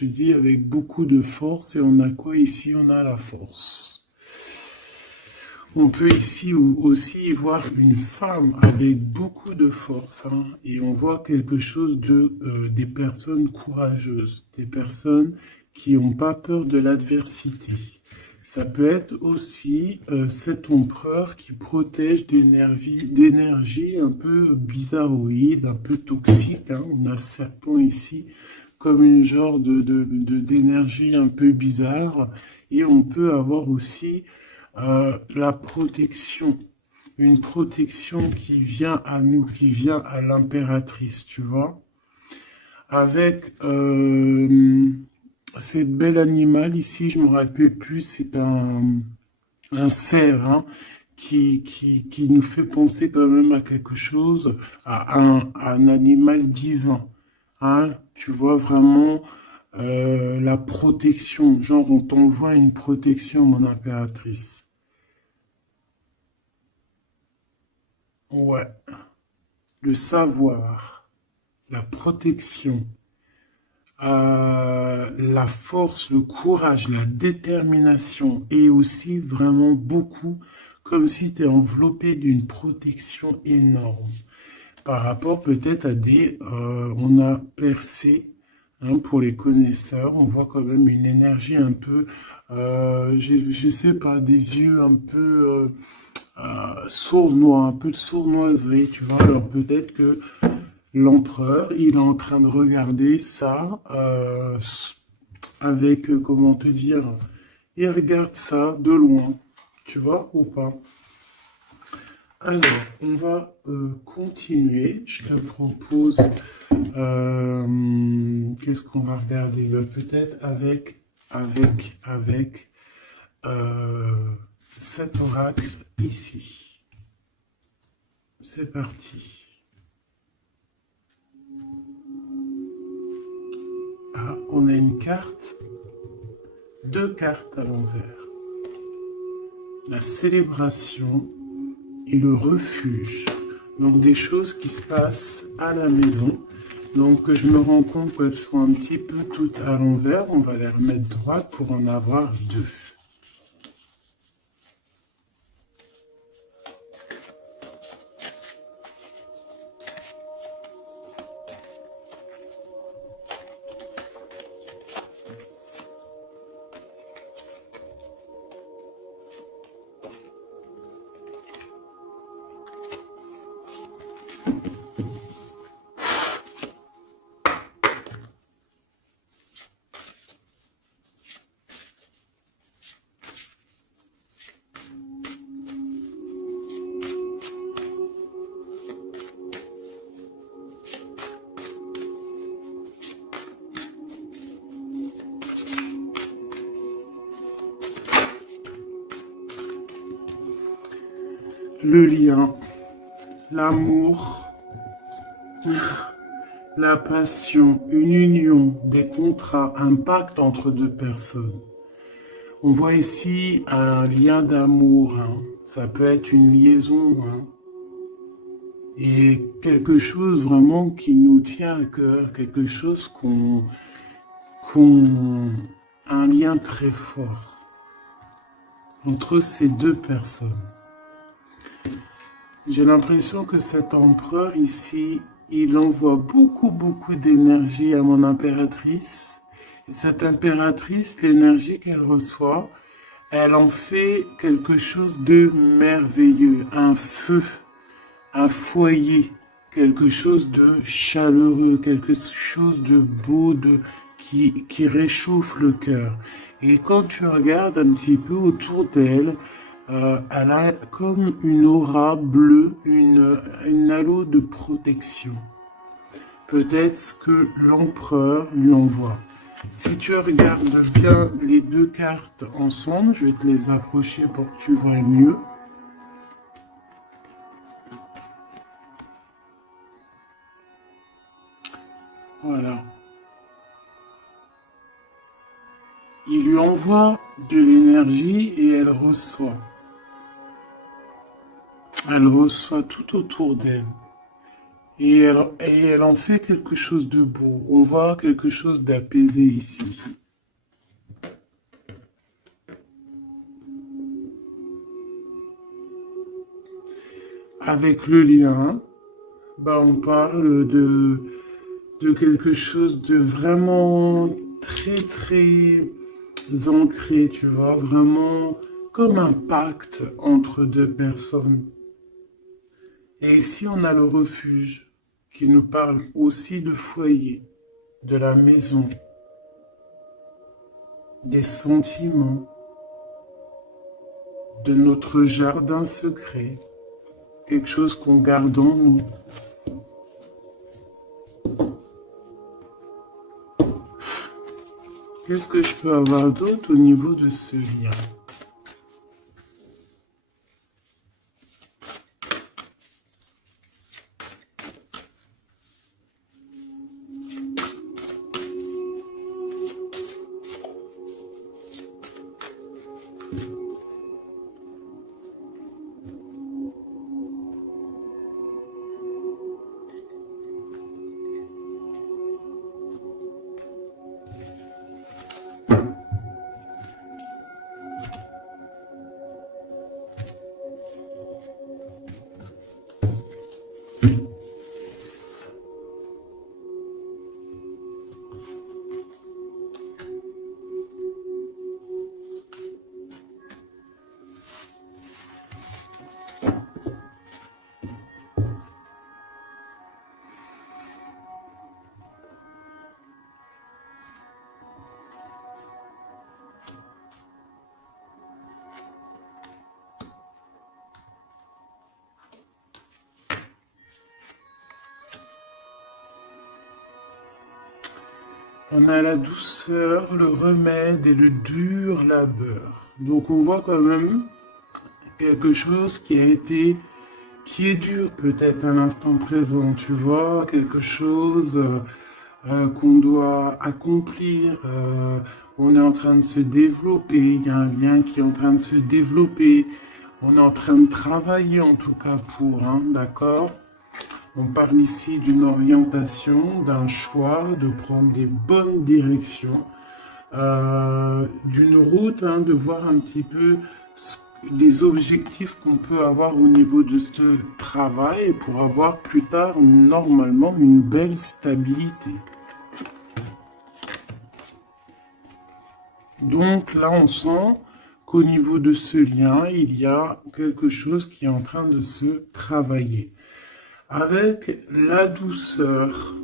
Je dis avec beaucoup de force et on a quoi ici? On a la force. On peut ici aussi voir une femme avec beaucoup de force, hein, et on voit quelque chose des personnes courageuses, des personnes qui n'ont pas peur de l'adversité. Ça peut être aussi cet empereur qui protège d'énergie un peu bizarroïde, un peu toxique, hein. On a le serpent ici comme une genre d'énergie un peu bizarre. Et on peut avoir aussi la protection, une protection qui vient à nous, qui vient à l'impératrice, tu vois, avec cette belle animal ici, je me rappelle plus, c'est un cerf, hein, qui nous fait penser quand même à quelque chose, à un animal divin. Hein, tu vois vraiment la protection, genre on t'envoie une protection, mon impératrice. Ouais, le savoir, la protection, la force, le courage, la détermination et aussi vraiment beaucoup comme si tu es enveloppé d'une protection énorme par rapport peut-être à on a percé, hein, pour les connaisseurs, on voit quand même une énergie un peu, je sais pas, des yeux un peu sournois, un peu de sournoiserie, tu vois. Alors peut-être que l'empereur, il est en train de regarder ça avec, comment te dire, il regarde ça de loin, tu vois, ou pas. Alors, on va continuer. Je te propose, qu'est-ce qu'on va regarder? Ben, peut-être avec euh, cet oracle ici. C'est parti. Ah, on a une carte, deux cartes à l'envers. La célébration et le refuge. Donc des choses qui se passent à la maison. Donc je me rends compte qu'elles sont un petit peu toutes à l'envers. On va les remettre droites pour en avoir deux. Le lien, l'amour, la passion, une union, des contrats, un pacte entre deux personnes. On voit ici un lien d'amour, hein. Ça peut être une liaison, hein. Et quelque chose vraiment qui nous tient à cœur, quelque chose qu'on, un lien très fort entre ces deux personnes. J'ai l'impression que cet empereur ici, il envoie beaucoup d'énergie à mon impératrice. Et cette impératrice, l'énergie qu'elle reçoit, elle en fait quelque chose de merveilleux, un feu, un foyer, quelque chose de chaleureux, quelque chose de beau, qui réchauffe le cœur. Et quand tu regardes un petit peu autour d'elle, elle a comme une aura bleue, une halo de protection. Peut-être ce que l'empereur lui envoie. Si tu regardes bien les deux cartes ensemble, je vais te les approcher pour que tu vois mieux. Voilà. Il lui envoie de l'énergie et elle reçoit. Elle reçoit tout autour d'elle. Et elle en fait quelque chose de beau. On voit quelque chose d'apaisé ici. Avec le lien, bah on parle de quelque chose de vraiment très très ancré, tu vois, vraiment comme un pacte entre deux personnes. Et ici, on a le refuge qui nous parle aussi de foyer, de la maison, des sentiments, de notre jardin secret, quelque chose qu'on garde en nous. Qu'est-ce que je peux avoir d'autre au niveau de ce lien? On a la douceur, le remède et le dur labeur. Donc on voit quand même quelque chose qui est dur peut-être à l'instant présent, tu vois, quelque chose qu'on doit accomplir. On est en train de se développer, il y a un lien qui est en train de se développer. On est en train de travailler en tout cas pour, hein, d'accord? On parle ici d'une orientation, d'un choix, de prendre des bonnes directions, d'une route, hein, de voir un petit peu les objectifs qu'on peut avoir au niveau de ce travail pour avoir plus tard normalement une belle stabilité. Donc là, on sent qu'au niveau de ce lien, il y a quelque chose qui est en train de se travailler. Avec la douceur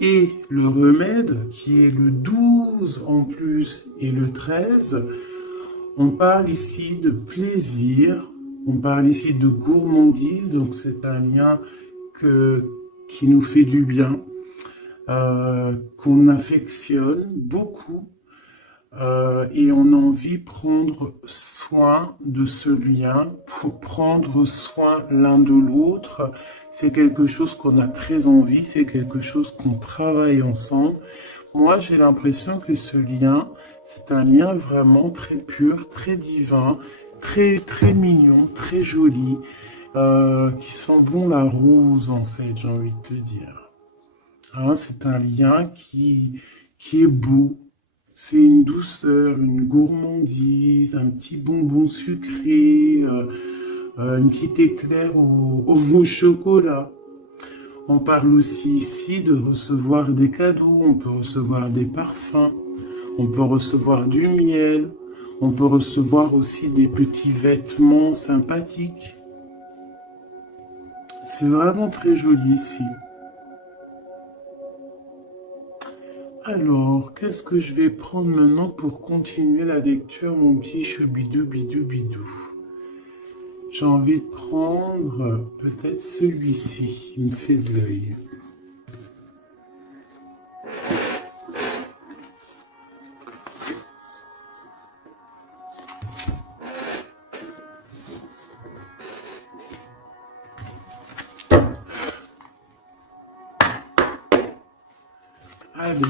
et le remède, qui est le 12 en plus et le 13, on parle ici de plaisir, on parle ici de gourmandise, donc c'est un lien qui nous fait du bien, qu'on affectionne beaucoup. Et on a envie de prendre soin de ce lien, pour prendre soin l'un de l'autre. C'est quelque chose qu'on a très envie, c'est quelque chose qu'on travaille ensemble. Moi, j'ai l'impression que ce lien, c'est un lien vraiment très pur, très divin, très, très mignon, très joli, qui sent bon la rose, en fait, j'ai envie de te dire. Hein, c'est un lien qui est beau. C'est une douceur, une gourmandise, un petit bonbon sucré, une petite éclair au chocolat. On parle aussi ici de recevoir des cadeaux, on peut recevoir des parfums, on peut recevoir du miel, on peut recevoir aussi des petits vêtements sympathiques. C'est vraiment très joli ici. Alors, qu'est-ce que je vais prendre maintenant pour continuer la lecture, mon petit choubidou bidou bidou? J'ai envie de prendre peut-être celui-ci, il me fait de l'œil. Allez.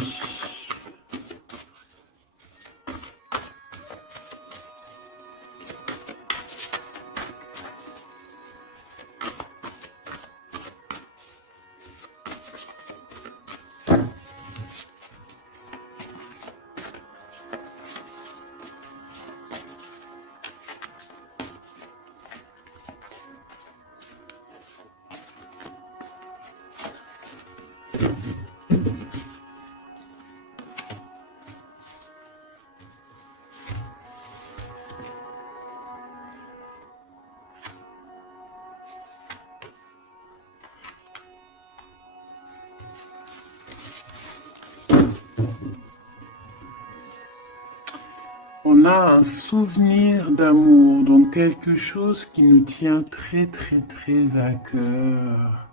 On a un souvenir d'amour, donc quelque chose qui nous tient très très très à cœur.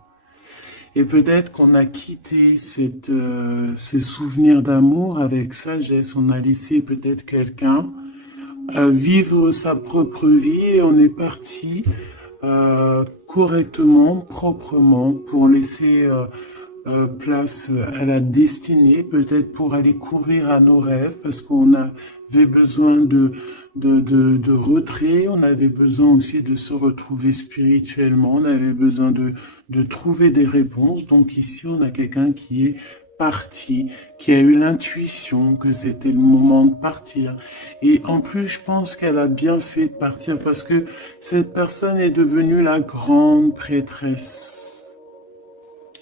Et peut-être qu'on a quitté ce souvenir d'amour avec sagesse. On a laissé peut-être quelqu'un vivre sa propre vie et on est parti correctement, proprement, pour laisser place à la destinée, peut-être pour aller courir à nos rêves, parce qu'on avait besoin de retrait, on avait besoin aussi de se retrouver spirituellement, on avait besoin de trouver des réponses. Donc ici, on a quelqu'un qui est parti, qui a eu l'intuition que c'était le moment de partir. Et en plus, je pense qu'elle a bien fait de partir parce que cette personne est devenue la grande prêtresse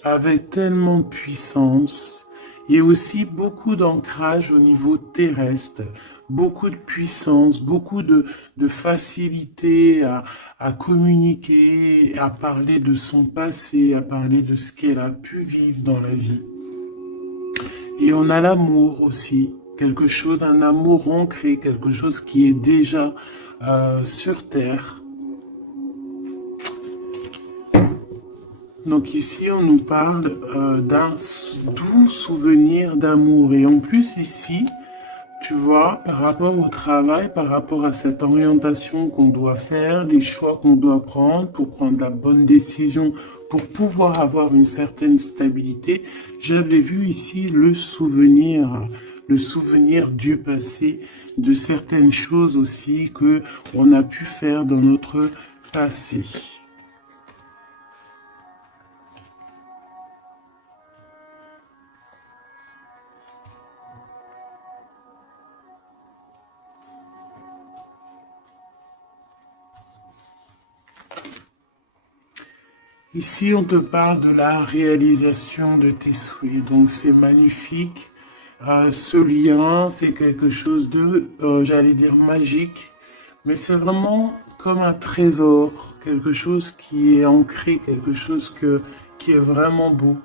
avec tellement de puissance et aussi beaucoup d'ancrage au niveau terrestre, beaucoup de puissance, beaucoup de facilité à communiquer, à parler de son passé, à parler de ce qu'elle a pu vivre dans la vie. Et on a l'amour aussi, quelque chose, un amour ancré, quelque chose qui est déjà sur Terre. Donc ici, on nous parle d'un doux souvenir d'amour. Et en plus, ici, tu vois, par rapport au travail, par rapport à cette orientation qu'on doit faire, les choix qu'on doit prendre pour prendre la bonne décision, pour pouvoir avoir une certaine stabilité, j'avais vu ici le souvenir du passé, de certaines choses aussi que on a pu faire dans notre passé. Ici, on te parle de la réalisation de tes souhaits. Donc, c'est magnifique. Ce lien, c'est quelque chose de, j'allais dire, magique. Mais c'est vraiment comme un trésor. Quelque chose qui est ancré, quelque chose qui est vraiment beau.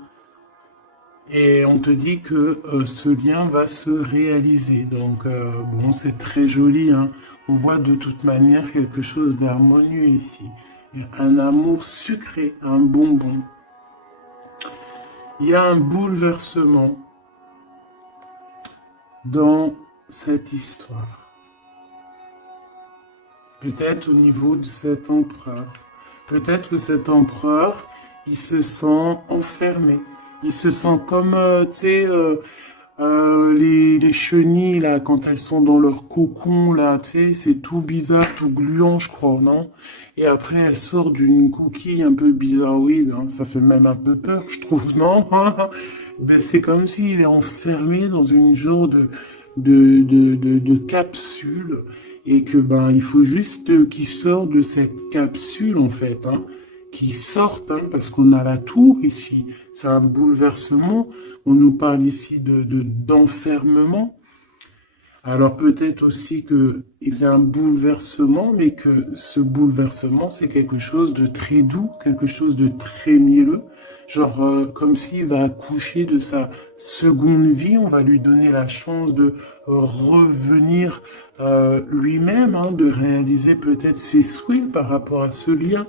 Et on te dit que ce lien va se réaliser. Donc, bon, c'est très joli, hein. On voit de toute manière quelque chose d'harmonieux ici. Un amour sucré, un bonbon. Il y a un bouleversement dans cette histoire. Peut-être au niveau de cet empereur. Peut-être que cet empereur, il se sent enfermé. Il se sent comme, tu sais, les chenilles, là, quand elles sont dans leur cocon, là, tu sais, c'est tout bizarre, tout gluant, je crois, non? Et après, elle sort d'une coquille un peu bizarroïde, hein. Ça fait même un peu peur, je trouve, non? Ben, c'est comme s'il est enfermé dans une genre de capsule, et que, ben, il faut juste qu'il sorte de cette capsule, en fait, hein. Qui sortent, hein, parce qu'on a la tour ici. C'est un bouleversement. On nous parle ici d'enfermement. Alors peut-être aussi qu'il y a un bouleversement, mais que ce bouleversement, c'est quelque chose de très doux, quelque chose de très mielleux. Genre comme s'il va accoucher de sa seconde vie, on va lui donner la chance de revenir lui-même, hein, de réaliser peut-être ses souhaits par rapport à ce lien.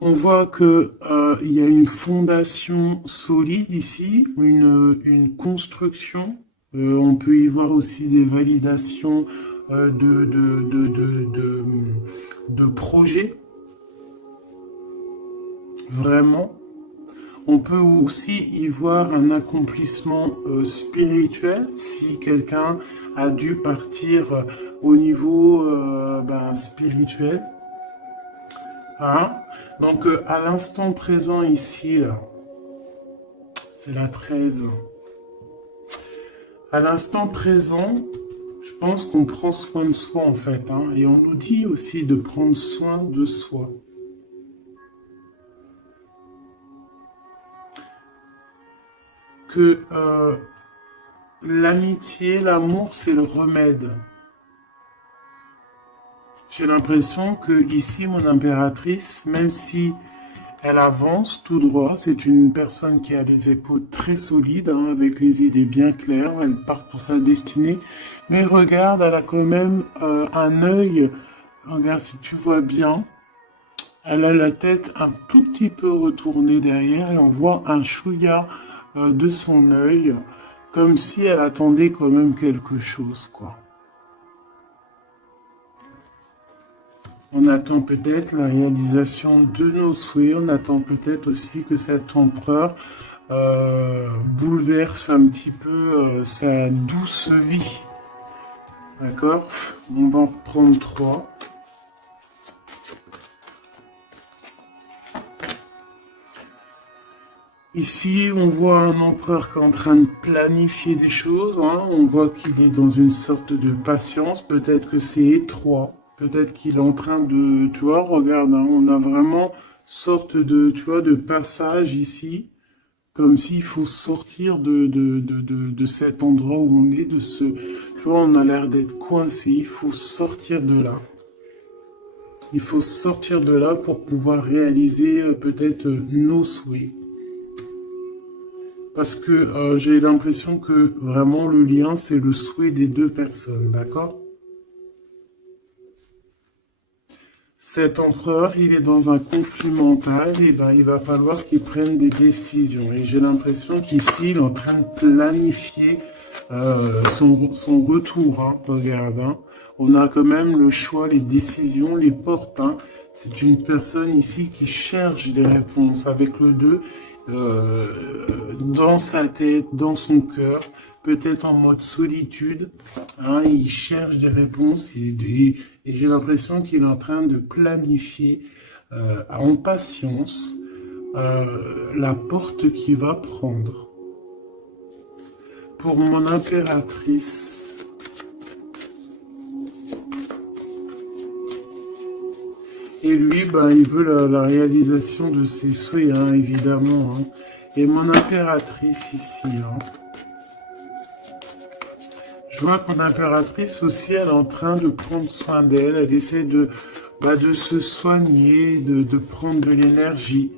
On voit que il y a une fondation solide ici, une construction. On peut y voir aussi des validations de projets. Vraiment. On peut aussi y voir un accomplissement spirituel si quelqu'un a dû partir au niveau spirituel. Hein? Donc, à l'instant présent ici, là, c'est la 13. À l'instant présent, je pense qu'on prend soin de soi, en fait. Hein, et on nous dit aussi de prendre soin de soi. que l'amitié, l'amour, c'est le remède. J'ai l'impression que ici, mon impératrice, même si elle avance tout droit, c'est une personne qui a les épaules très solides, hein, avec les idées bien claires, elle part pour sa destinée. Mais regarde, elle a quand même un œil, regarde si tu vois bien, elle a la tête un tout petit peu retournée derrière et on voit un chouïa de son œil, comme si elle attendait quand même quelque chose, quoi. On attend peut-être la réalisation de nos souhaits, on attend peut-être aussi que cet empereur bouleverse un petit peu sa douce vie. D'accord? On va en reprendre 3. Ici, on voit un empereur qui est en train de planifier des choses, hein. On voit qu'il est dans une sorte de patience. Peut-être que c'est étroit. Peut-être qu'il est en train de... Tu vois, regarde, hein, on a vraiment sorte de, tu vois, de passage ici. Comme s'il faut sortir de cet endroit où on est, de ce... Tu vois, on a l'air d'être coincé. Il faut sortir de là. Il faut sortir de là pour pouvoir réaliser peut-être nos souhaits. Parce que j'ai l'impression que vraiment le lien, c'est le souhait des deux personnes, d'accord? Cet empereur, il est dans un conflit mental, et ben il va falloir qu'il prenne des décisions. Et j'ai l'impression qu'ici, il est en train de planifier son retour, hein, regarde, hein. On a quand même le choix, les décisions, les portes, hein. C'est une personne ici qui cherche des réponses avec le 2, dans sa tête, dans son cœur, peut-être en mode solitude, hein, il cherche des réponses et j'ai l'impression qu'il est en train de planifier en patience la porte qu'il va prendre. Pour mon impératrice, et lui, ben, il veut la réalisation de ses souhaits, hein, évidemment. Hein. Et mon impératrice ici, hein. Je vois que mon impératrice aussi, elle est en train de prendre soin d'elle. Elle essaie de se soigner, de prendre de l'énergie.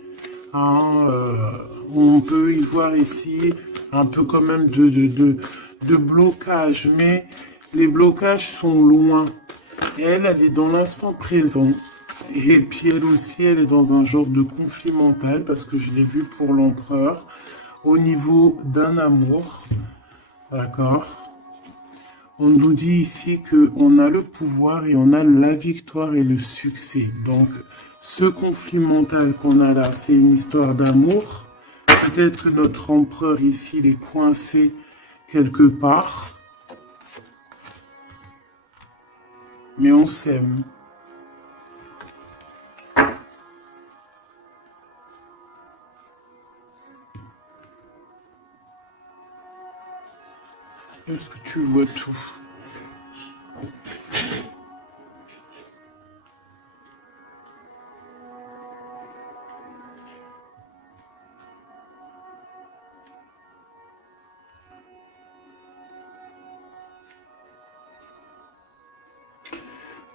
Hein, on peut y voir ici un peu quand même de blocage. Mais les blocages sont loin. Elle est dans l'instant présent. Et puis elle aussi, elle est dans un genre de conflit mental parce que je l'ai vu pour l'empereur au niveau d'un amour. D'accord? On nous dit ici qu'on a le pouvoir et on a la victoire et le succès. Donc, ce conflit mental qu'on a là, c'est une histoire d'amour. Peut-être que notre empereur ici, il est coincé quelque part. Mais on s'aime. Est-ce que tu vois tout?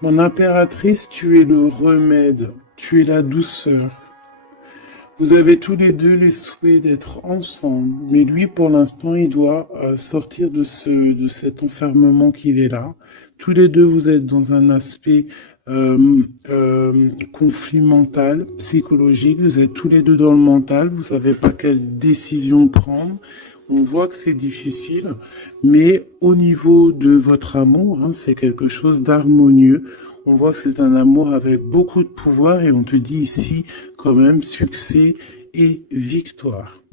Mon impératrice, tu es le remède, tu es la douceur. Vous avez tous les deux les souhaits d'être ensemble, mais lui, pour l'instant, il doit sortir de cet enfermement qu'il est là. Tous les deux, vous êtes dans un aspect conflit mental, psychologique. Vous êtes tous les deux dans le mental. Vous savez pas quelle décision prendre. On voit que c'est difficile, mais au niveau de votre amour, hein, c'est quelque chose d'harmonieux. On voit que c'est un amour avec beaucoup de pouvoir et on te dit ici quand même succès et victoire.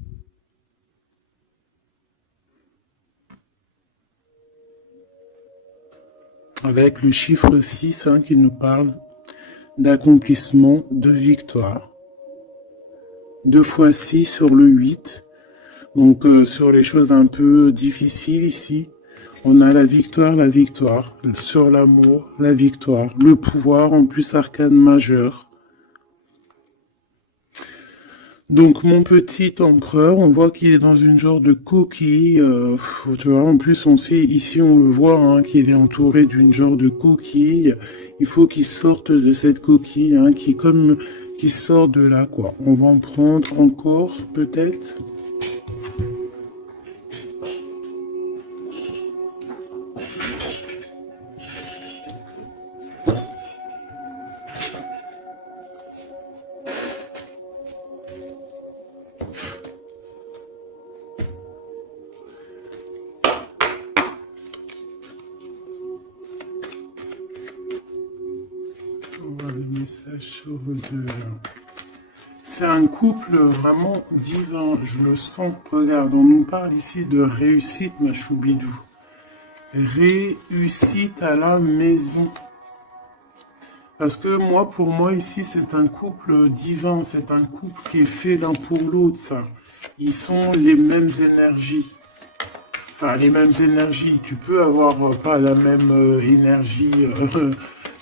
Avec le chiffre 6 hein, qui nous parle d'accomplissement, de victoire. 2 fois 6 sur le 8. Donc sur les choses un peu difficiles ici, on a la victoire, sur l'amour, la victoire, le pouvoir, en plus arcane majeur. Donc mon petit empereur, on voit qu'il est dans une genre de coquille. Tu vois, en plus on sait, ici on le voit, hein, qu'il est entouré d'une genre de coquille. Il faut qu'il sorte de cette coquille, hein, qui sort de là, quoi. On va en prendre encore, peut-être. On va le message sur deux. C'est un couple vraiment divin, je le sens. Regarde, on nous parle ici de réussite, ma choubidou. Réussite à la maison. Parce que moi, pour moi, ici, c'est un couple divin. C'est un couple qui est fait l'un pour l'autre, ça. Ils sont les mêmes énergies. Enfin, les mêmes énergies. Tu peux avoir pas la même énergie.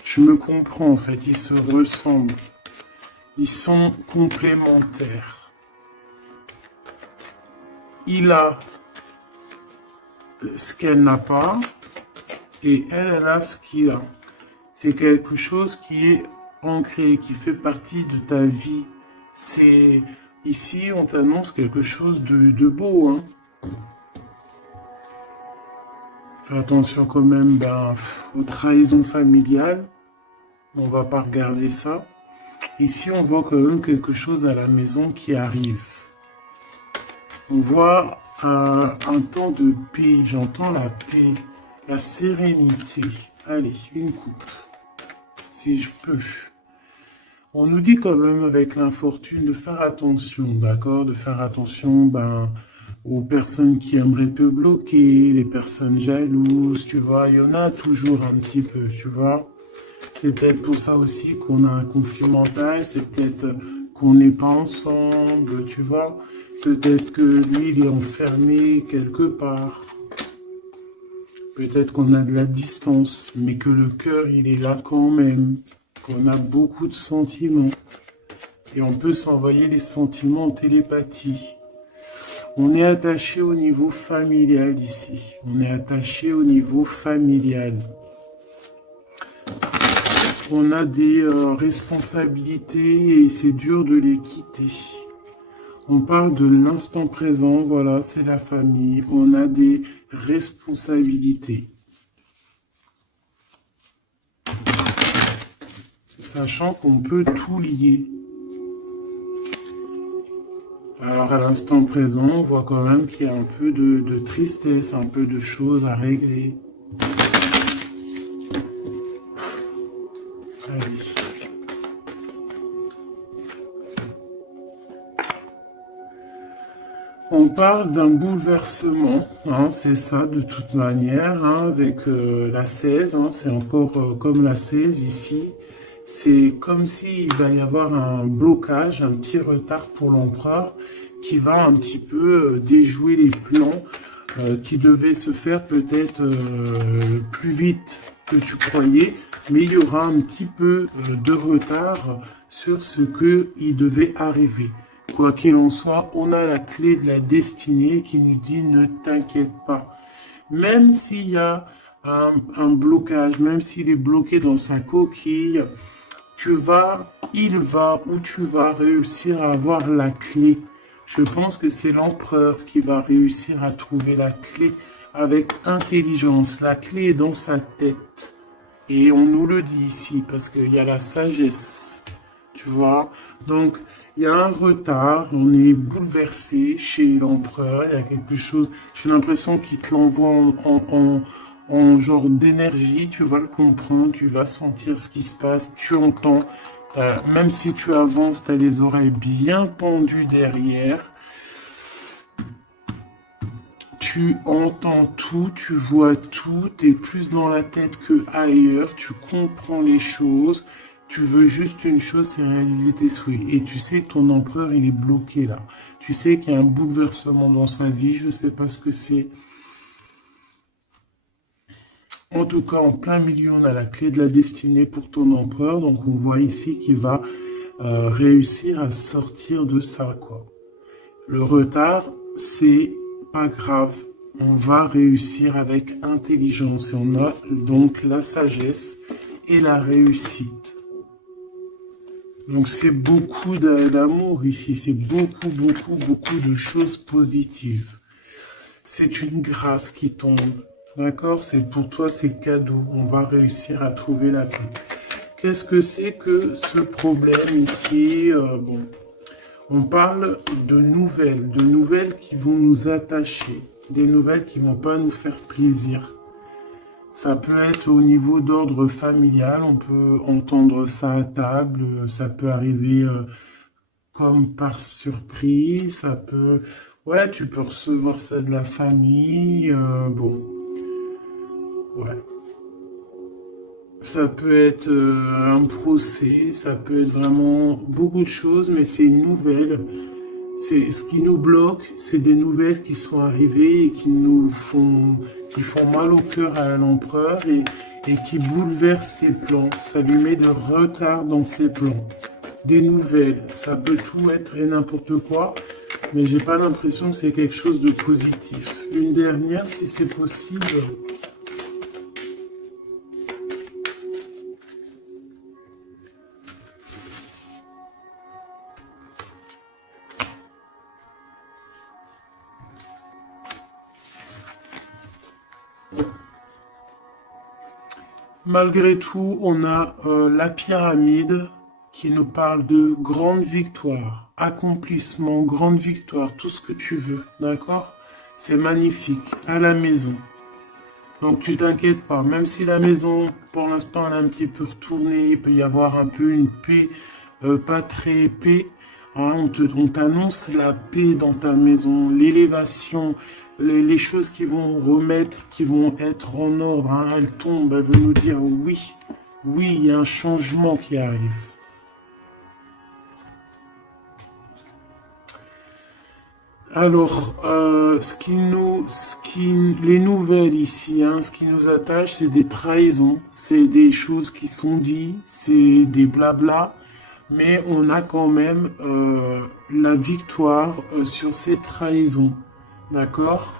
Je me comprends, en fait. Ils se ressemblent. Ils sont complémentaires. Il a ce qu'elle n'a pas et elle a ce qu'il a. C'est quelque chose qui est ancré, qui fait partie de ta vie. C'est ici, on t'annonce quelque chose de beau, hein. Fais attention quand même aux trahisons familiales. On va pas regarder ça. Ici, on voit quand même quelque chose à la maison qui arrive. On voit un temps de paix. J'entends la paix, la sérénité. Allez, une coupe, si je peux. On nous dit quand même avec l'infortune de faire attention, d'accord? De faire attention aux personnes qui aimeraient te bloquer, les personnes jalouses, tu vois. Il y en a toujours un petit peu, tu vois. C'est peut-être pour ça aussi qu'on a un conflit mental, c'est peut-être qu'on n'est pas ensemble, tu vois. Peut-être que lui, il est enfermé quelque part. Peut-être qu'on a de la distance, mais que le cœur, il est là quand même. Qu'on a beaucoup de sentiments. Et on peut s'envoyer les sentiments en télépathie. On est attaché au niveau familial ici. On est attaché au niveau familial. On a des responsabilités et c'est dur de les quitter. On parle de l'instant présent, voilà, c'est la famille. On a des responsabilités. Sachant qu'on peut tout lier. Alors à l'instant présent, on voit quand même qu'il y a un peu de tristesse, un peu de choses à régler. Allez. On parle d'un bouleversement, hein, c'est ça de toute manière, hein, avec la 16, hein, c'est encore comme la 16 ici. C'est comme s'il va y avoir un blocage, un petit retard pour l'empereur qui va un petit peu déjouer les plans qui devaient se faire peut-être plus vite que tu croyais, mais il y aura un petit peu de retard sur ce qu'il devait arriver. Quoi qu'il en soit, on a la clé de la destinée qui nous dit ne t'inquiète pas. Même s'il y a un blocage, même s'il est bloqué dans sa coquille, il va ou tu vas réussir à avoir la clé. Je pense que c'est l'empereur qui va réussir à trouver la clé avec intelligence. La clé est dans sa tête. Et on nous le dit ici parce qu'il y a la sagesse. Tu vois? Donc, il y a un retard, on est bouleversé chez l'empereur, il y a quelque chose, j'ai l'impression qu'il te l'envoie en genre d'énergie, tu vas le comprendre, tu vas sentir ce qui se passe, tu entends, même si tu avances, tu as les oreilles bien pendues derrière, tu entends tout, tu vois tout, tu es plus dans la tête que ailleurs, tu comprends les choses, tu veux juste une chose, c'est réaliser tes souhaits. Et tu sais que ton empereur, il est bloqué là. Tu sais qu'il y a un bouleversement dans sa vie, je ne sais pas ce que c'est. En tout cas, en plein milieu, on a la clé de la destinée pour ton empereur. Donc, on voit ici qu'il va réussir à sortir de ça, quoi. Le retard, c'est pas grave. On va réussir avec intelligence et on a donc la sagesse et la réussite. Donc c'est beaucoup d'amour ici, c'est beaucoup, beaucoup, beaucoup de choses positives. C'est une grâce qui tombe, d'accord? C'est pour toi, c'est cadeau. On va réussir à trouver la paix. Qu'est-ce que c'est que ce problème ici? Bon, on parle de nouvelles qui vont nous attacher, des nouvelles qui vont pas nous faire plaisir. Ça peut être au niveau d'ordre familial, on peut entendre ça à table, ça peut arriver comme par surprise, ça peut... Ouais, tu peux recevoir ça de la famille, bon, ouais. Ça peut être un procès, ça peut être vraiment beaucoup de choses, mais c'est une nouvelle. C'est ce qui nous bloque, c'est des nouvelles qui sont arrivées et qui font mal au cœur à l'empereur et qui bouleversent ses plans. Ça lui met de retard dans ses plans. Des nouvelles, ça peut tout être et n'importe quoi, mais j'ai pas l'impression que c'est quelque chose de positif. Une dernière, si c'est possible. Malgré tout, on a la pyramide qui nous parle de grande victoire, accomplissement, grande victoire, tout ce que tu veux, d'accord? C'est magnifique, à la maison. Donc tu t'inquiètes pas, même si la maison, pour l'instant, elle est un petit peu retournée, il peut y avoir un peu une paix, pas très paix. Hein, on t'annonce la paix dans ta maison, l'élévation, les choses qui vont remettre, qui vont être en ordre. Hein, elles tombent, elles veulent nous dire oui, oui, il y a un changement qui arrive. Alors, les nouvelles ici, hein, ce qui nous attache, c'est des trahisons, c'est des choses qui sont dites, c'est des blabla, mais on a quand même la victoire sur ces trahisons, d'accord?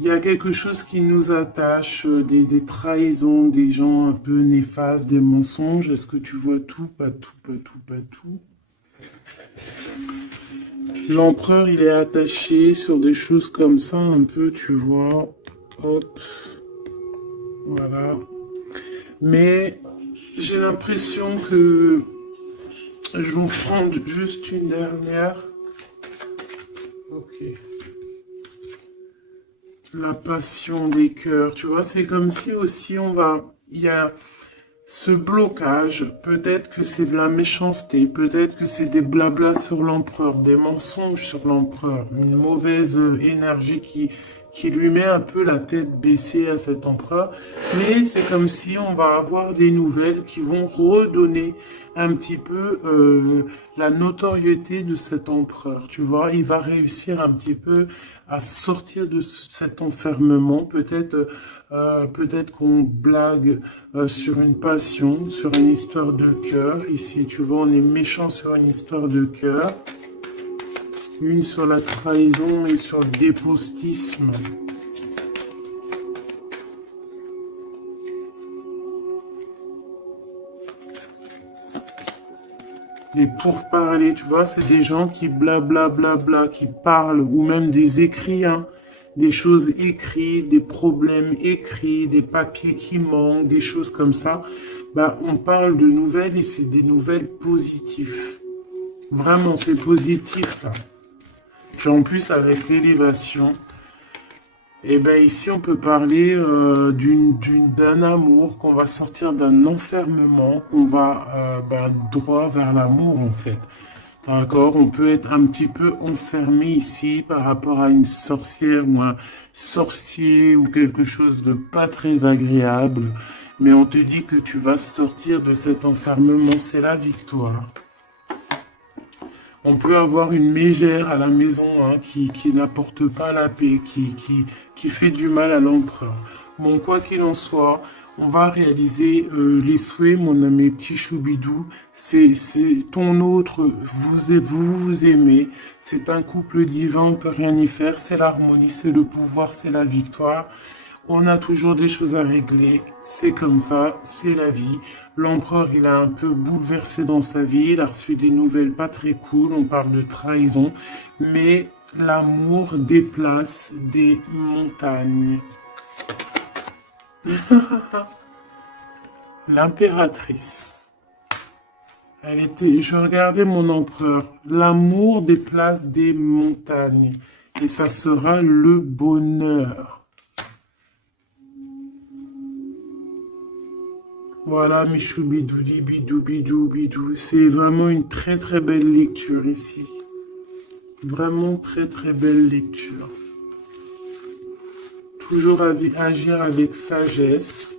Il y a quelque chose qui nous attache, des trahisons, des gens un peu néfastes, des mensonges. Est-ce que tu vois tout? Pas tout, pas tout, pas tout. L'empereur, il est attaché sur des choses comme ça, un peu, tu vois. Hop. Voilà. Mais j'ai l'impression que je vais prendre juste une dernière. Ok. La passion des cœurs, tu vois, c'est comme si aussi il y a ce blocage, peut-être que c'est de la méchanceté, peut-être que c'est des blablas sur l'empereur, des mensonges sur l'empereur, une mauvaise énergie qui lui met un peu la tête baissée à cet empereur. Mais c'est comme si on va avoir des nouvelles qui vont redonner un petit peu la notoriété de cet empereur. Tu vois, il va réussir un petit peu à sortir de cet enfermement. Peut-être qu'on blague sur une passion, sur une histoire de cœur. Ici, tu vois, on est méchant sur une histoire de cœur. Une sur la trahison et sur le dépostisme. Les pourparlers, tu vois, c'est des gens qui blablabla, qui parlent, ou même des écrits, hein, des choses écrites, des problèmes écrits, des papiers qui manquent, des choses comme ça. Bah, on parle de nouvelles et c'est des nouvelles positives. Vraiment, c'est positif, là. Puis en plus, avec l'élévation, et ben ici, on peut parler d'un amour, qu'on va sortir d'un enfermement, qu'on va droit vers l'amour, en fait. D'accord? On peut être un petit peu enfermé ici par rapport à une sorcière ou un sorcier ou quelque chose de pas très agréable. Mais on te dit que tu vas sortir de cet enfermement, c'est la victoire. On peut avoir une mégère à la maison hein, qui n'apporte pas la paix, qui fait du mal à l'empereur. Bon, quoi qu'il en soit, On va réaliser les souhaits, mon ami petit choubidou. C'est ton autre, vous aimez. C'est un couple divin, on ne peut rien y faire. C'est l'harmonie, c'est le pouvoir, c'est la victoire. On a toujours des choses à régler. C'est comme ça, c'est la vie. L'empereur, il a un peu bouleversé dans sa vie. Il a reçu des nouvelles pas très cool. On parle de trahison. Mais l'amour déplace des montagnes. L'impératrice. Elle était, je regardais mon empereur. L'amour déplace des montagnes. Et ça sera le bonheur. Voilà, mes choubidoudi, bidou, bidou, bidou. C'est vraiment une très très belle lecture ici. Vraiment très très belle lecture. Toujours agir avec sagesse.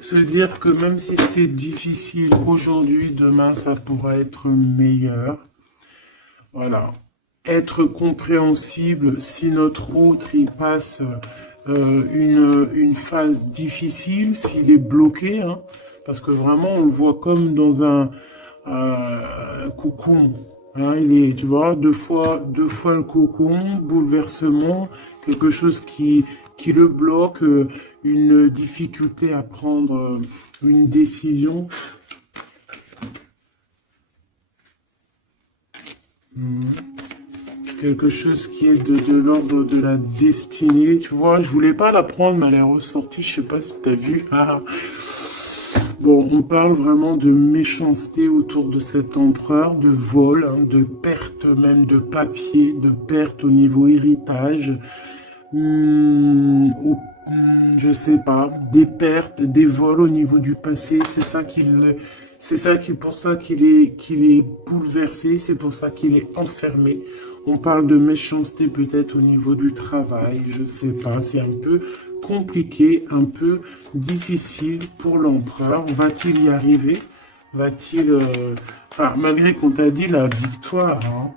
Se dire que même si c'est difficile aujourd'hui, demain ça pourra être meilleur. Voilà. Être compréhensible si notre autre il passe une phase difficile, s'il est bloqué, hein, parce que vraiment on le voit comme dans un cocon. Hein, il est, tu vois, deux fois le cocon, bouleversement, quelque chose qui le bloque, une difficulté à prendre une décision. Quelque chose qui est de l'ordre de la destinée, tu vois. Je voulais pas la prendre, mais elle est ressortie, je sais pas si tu as vu. Ah. Bon, on parle vraiment de méchanceté autour de cet empereur, de vol, hein, de perte même de papier, de perte au niveau héritage. Je sais pas, des pertes, des vols au niveau du passé, c'est pour ça qu'il est bouleversé, c'est pour ça qu'il est enfermé. On parle de méchanceté peut-être au niveau du travail, je sais pas, c'est un peu compliqué, un peu difficile pour l'empereur. Va-t-il y arriver? Va-t-il, enfin, malgré qu'on t'a dit la victoire, hein.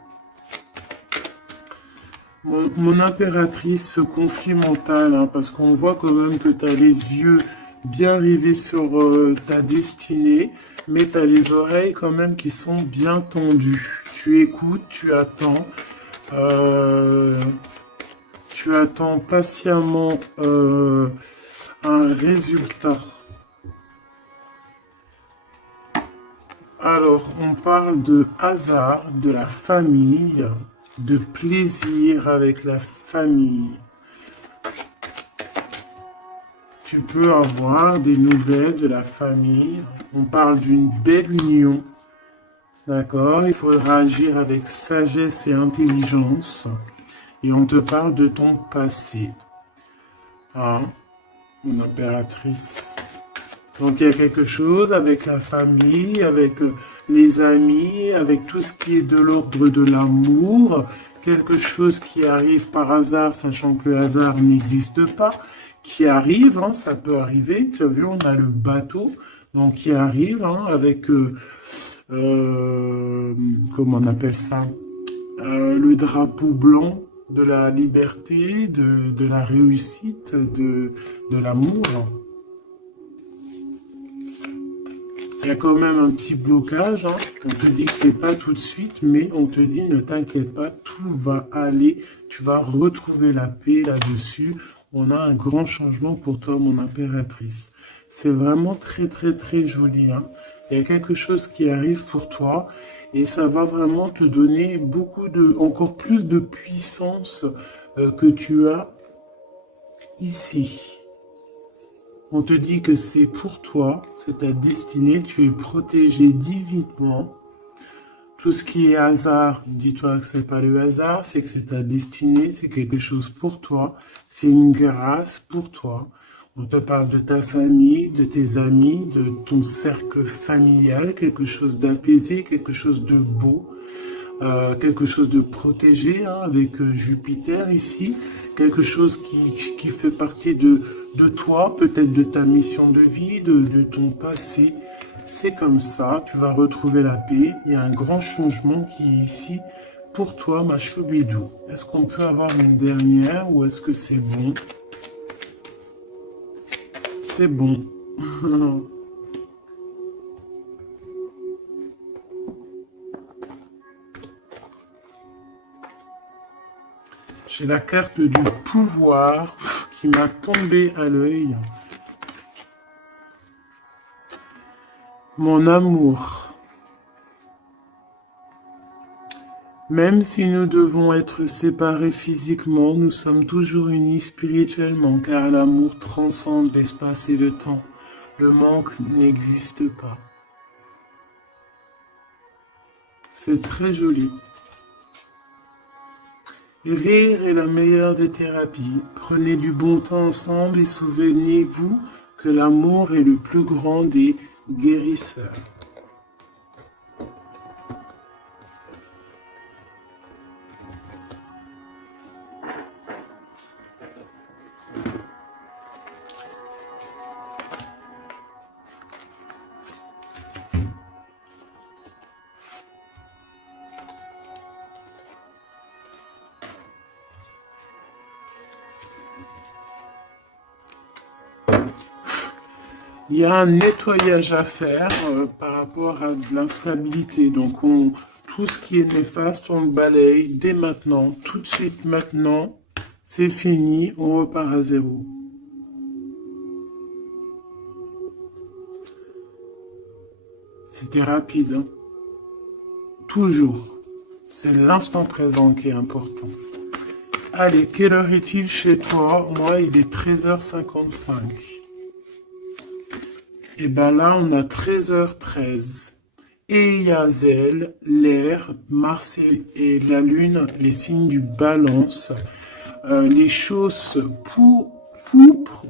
Mon impératrice, ce conflit mental, hein, parce qu'on voit quand même que tu as les yeux bien rivés sur ta destinée, mais tu as les oreilles quand même qui sont bien tendues. Tu écoutes, tu attends patiemment un résultat. Alors, on parle de hasard, de la famille, de plaisir avec la famille. Tu peux avoir des nouvelles de la famille. On parle d'une belle union. D'accord? Il faudra agir avec sagesse et intelligence. Et on te parle de ton passé. Hein? Mon impératrice. Donc il y a quelque chose avec la famille, avec les amis, avec tout ce qui est de l'ordre de l'amour, quelque chose qui arrive par hasard, sachant que le hasard n'existe pas, qui arrive, hein, ça peut arriver, tu as vu, on a le bateau, donc qui arrive hein, avec, comment on appelle ça, le drapeau blanc de la liberté, de la réussite, de l'amour. Il y a quand même un petit blocage, hein. On te dit que c'est pas tout de suite, mais on te dit ne t'inquiète pas, tout va aller, tu vas retrouver la paix là-dessus. On a un grand changement pour toi, mon impératrice. C'est vraiment très très très joli, hein. Il y a quelque chose qui arrive pour toi et ça va vraiment te donner encore plus de puissance que tu as ici. On te dit que c'est pour toi, c'est ta destinée, tu es protégé divinement. Tout ce qui est hasard, dis-toi que c'est pas le hasard, c'est que c'est ta destinée, c'est quelque chose pour toi, c'est une grâce pour toi. On te parle de ta famille, de tes amis, de ton cercle familial, quelque chose d'apaisé, quelque chose de beau. Quelque chose de protégé hein, avec Jupiter ici, quelque chose qui fait partie de toi, peut-être de ta mission de vie, de ton passé. C'est comme ça, tu vas retrouver la paix. Il y a un grand changement qui est ici pour toi, ma choubidou. Est-ce qu'on peut avoir une dernière ou est-ce que c'est bon? C'est bon. J'ai la carte du pouvoir qui m'a tombé à l'œil. Mon amour. Même si nous devons être séparés physiquement, nous sommes toujours unis spirituellement, car l'amour transcende l'espace et le temps. Le manque n'existe pas. C'est très joli. Rire est la meilleure des thérapies. Prenez du bon temps ensemble et souvenez-vous que l'amour est le plus grand des guérisseurs. Il y a un nettoyage à faire par rapport à de l'instabilité. Donc, tout ce qui est néfaste, on le balaye dès maintenant, tout de suite maintenant. C'est fini, on repart à zéro. C'était rapide, hein? Toujours. C'est l'instant présent qui est important. Allez, quelle heure est-il chez toi? Moi, il est 13h55. Et ben là, on a 13h13. Et Yazel, l'air, Mars et la Lune, les signes du balance, les choses pourpres,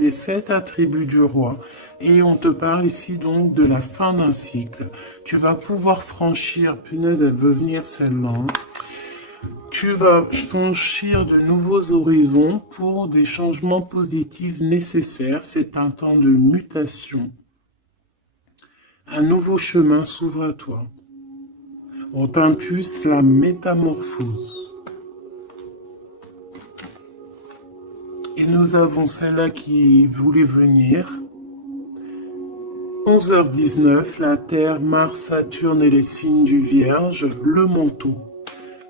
les 7 attributs du roi. Et on te parle ici donc de la fin d'un cycle. Tu vas pouvoir franchir, punaise, elle veut venir celle-là. Tu vas franchir de nouveaux horizons pour des changements positifs nécessaires. C'est un temps de mutation. Un nouveau chemin s'ouvre à toi. On t'impulse la métamorphose. Et nous avons celle-là qui voulait venir. 11h19, la Terre, Mars, Saturne et les signes du Vierge, le manteau.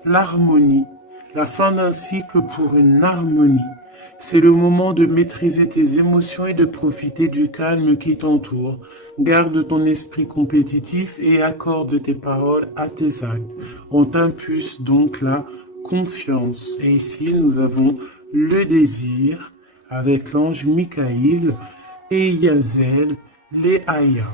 L'harmonie, la fin d'un cycle pour une harmonie. C'est le moment de maîtriser tes émotions et de profiter du calme qui t'entoure. Garde ton esprit compétitif et accorde tes paroles à tes actes. On t'impulse donc la confiance. Et ici, nous avons le désir avec l'ange Michael et Yazel, les Aya.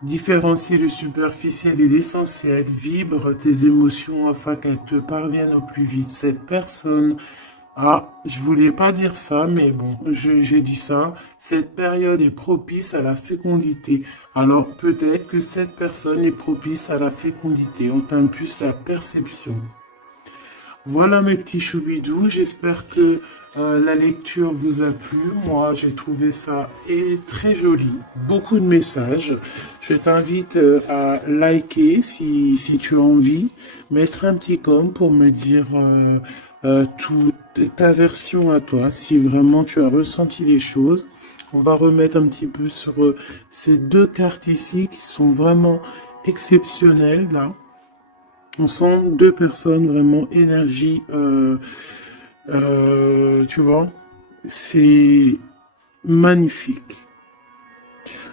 Différencier le superficiel et l'essentiel, vibre tes émotions afin qu'elles te parviennent au plus vite. Cette personne, je voulais pas dire ça, mais bon, j'ai dit ça. Cette période est propice à la fécondité. Alors peut-être que cette personne est propice à la fécondité. On t'impulse la perception. Voilà mes petits choubidous, j'espère que la lecture vous a plu. Moi, j'ai trouvé ça très joli. Beaucoup de messages. Je t'invite à liker si tu as envie. Mettre un petit com pour me dire toute ta version à toi. Si vraiment tu as ressenti les choses. On va remettre un petit peu sur ces deux cartes ici qui sont vraiment exceptionnelles là. On sent deux personnes vraiment énergie, tu vois, c'est magnifique.